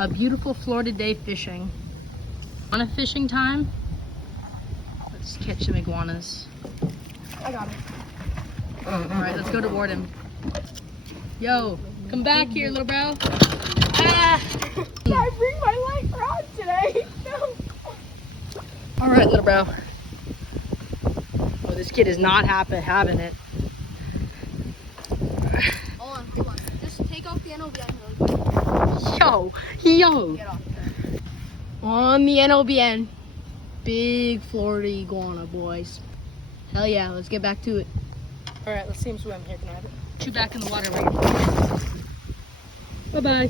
A beautiful Florida day fishing. On a fishing time, let's catch some iguanas. I got it. All right, let's go toward him. Yo, come back here, little bro. Ah! I bring my light rod today. No. All right, little bro. Oh, this kid is not having it. Hold on. Just take off the NOBN. Yo. Get off there. On the NOBN. Big Florida iguana, boys. Hell yeah, let's get back to it. All right, let's see him swim here. Can I have it? Chew back in the water. Bye-bye.